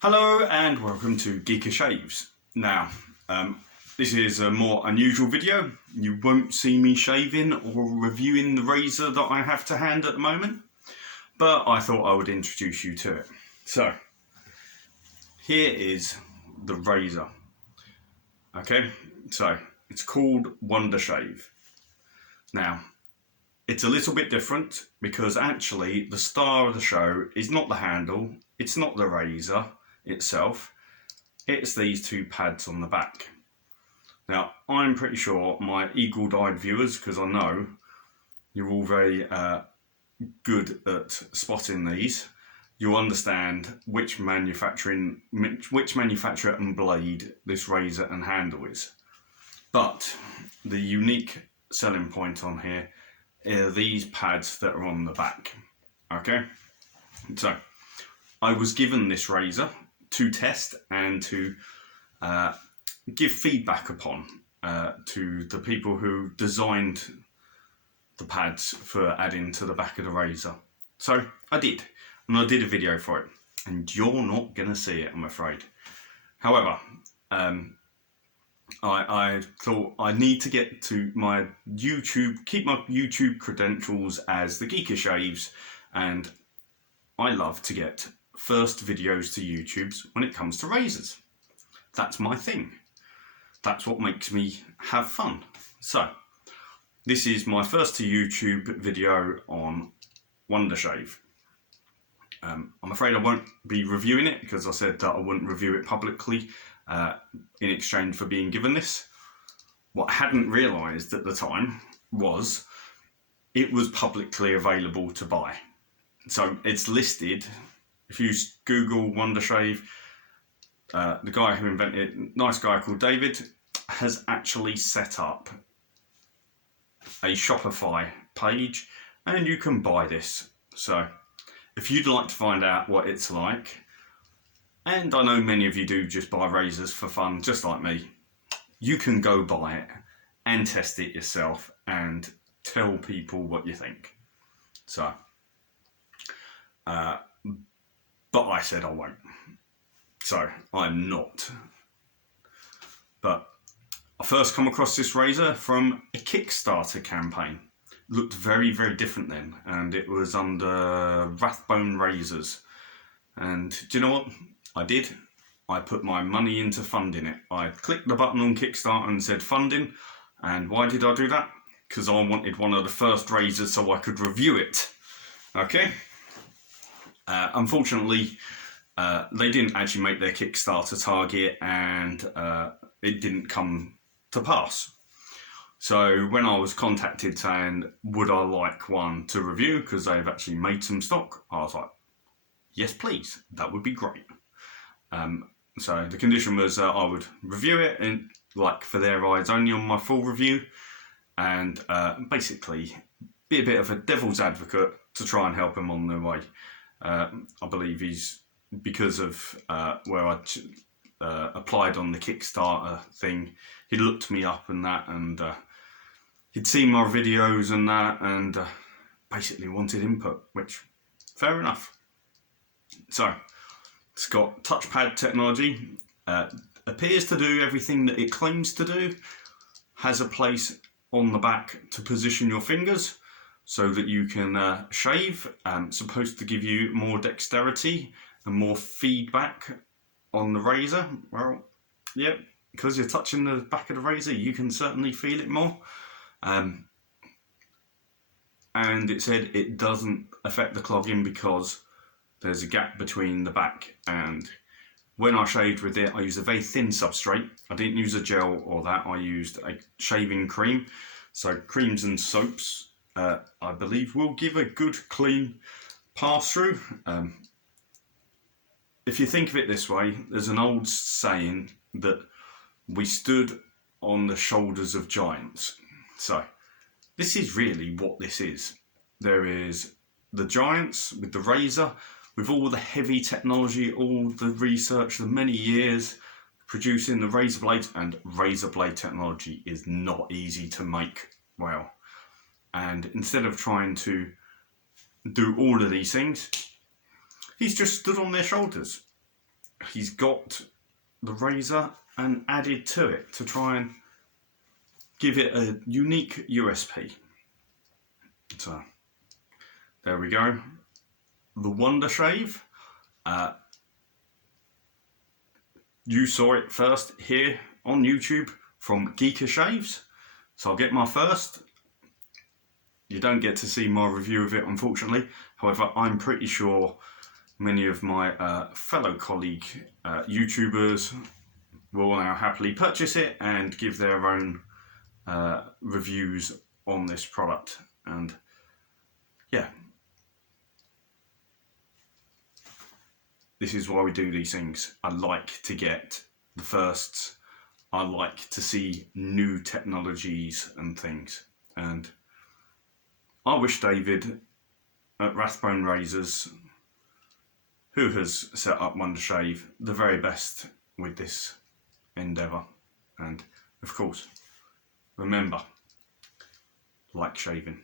Hello and welcome to Geeker Shaves. Now, this is a more unusual video. You won't see me shaving or reviewing the razor that I have to hand at the moment, but I thought I would introduce you to it. So, here is the razor. Okay, so it's called Wonder Shave. Now, it's a little bit different because actually the star of the show is not the handle, it's not the razor itself, it's these two pads on the back. Now, I'm pretty sure my eagle-eyed viewers, because I know you're all very good at spotting these, you'll understand which manufacturer and blade this razor and handle is. But the unique selling point on here are these pads that are on the back. Okay, so I was given this razor to test and to give feedback upon to the people who designed the pads for adding to the back of the razor. So I did, and I did a video for it, and you're not going to see it, I'm afraid. However, I thought I need to get to my YouTube, keep my YouTube credentials as the Geeker Shaves, and I love to get first videos to YouTube's when it comes to razors. That's my thing. That's what makes me have fun. So, this is my first to YouTube video on Wonder Shave. I'm afraid I won't be reviewing it because I said that I wouldn't review it publicly in exchange for being given this. What I hadn't realised at the time was it was publicly available to buy. So it's listed. If you Google Wonder Shave, the guy who invented it, nice guy called David, has actually set up a Shopify page and you can buy this. So if you'd like to find out what it's like, and I know many of you do just buy razors for fun, just like me, you can go buy it and test it yourself and tell people what you think. So, but I said I won't. So I'm not. But I first come across this razor from a Kickstarter campaign. It looked very, very different then, and it was under Rathbone Razors. And do you know what I did? I put my money into funding it. I clicked the button on Kickstarter and said funding. And why did I do that? Because I wanted one of the first razors so I could review it. Okay? Unfortunately, they didn't actually make their Kickstarter target and it didn't come to pass. So when I was contacted saying, would I like one to review, because they've actually made some stock, I was like, yes, please, that would be great. So the condition was I would review it and like for their eyes only on my full review, and basically be a bit of a devil's advocate to try and help them on their way. I believe he's, because of where I applied on the Kickstarter thing, he looked me up and that, and he'd seen my videos and that, and basically wanted input, which, fair enough. So, it's got touchpad technology, appears to do everything that it claims to do, has a place on the back to position your fingers so that you can shave, supposed to give you more dexterity and more feedback on the razor. Well, yeah, because you're touching the back of the razor, you can certainly feel it more. And it said it doesn't affect the clogging because there's a gap between the back. And when I shaved with it, I used a very thin substrate. I didn't use a gel or that. I used a shaving cream. So creams and soaps, I believe, will give a good clean pass through. If you think of it this way, there's an old saying that we stood on the shoulders of giants. So this is really what this is. There is the giants with the razor, with all the heavy technology, all the research, the many years producing the razor blades, and razor blade technology is not easy to make well. And instead of trying to do all of these things, he's just stood on their shoulders. he's got the razor and added to it to try and give it a unique USP. So there we go, the Wonder Shave. You saw it first here on YouTube from Geeker Shaves, so I'll get my first. You don't get to see my review of it, unfortunately. However, I'm pretty sure many of my fellow colleague YouTubers will now happily purchase it and give their own reviews on this product. And yeah, this is why we do these things. I like to get the firsts. I like to see new technologies and things. And I wish David at Rathbone Razors, who has set up Wonder Shave, the very best with this endeavour. And of course, remember, like shaving.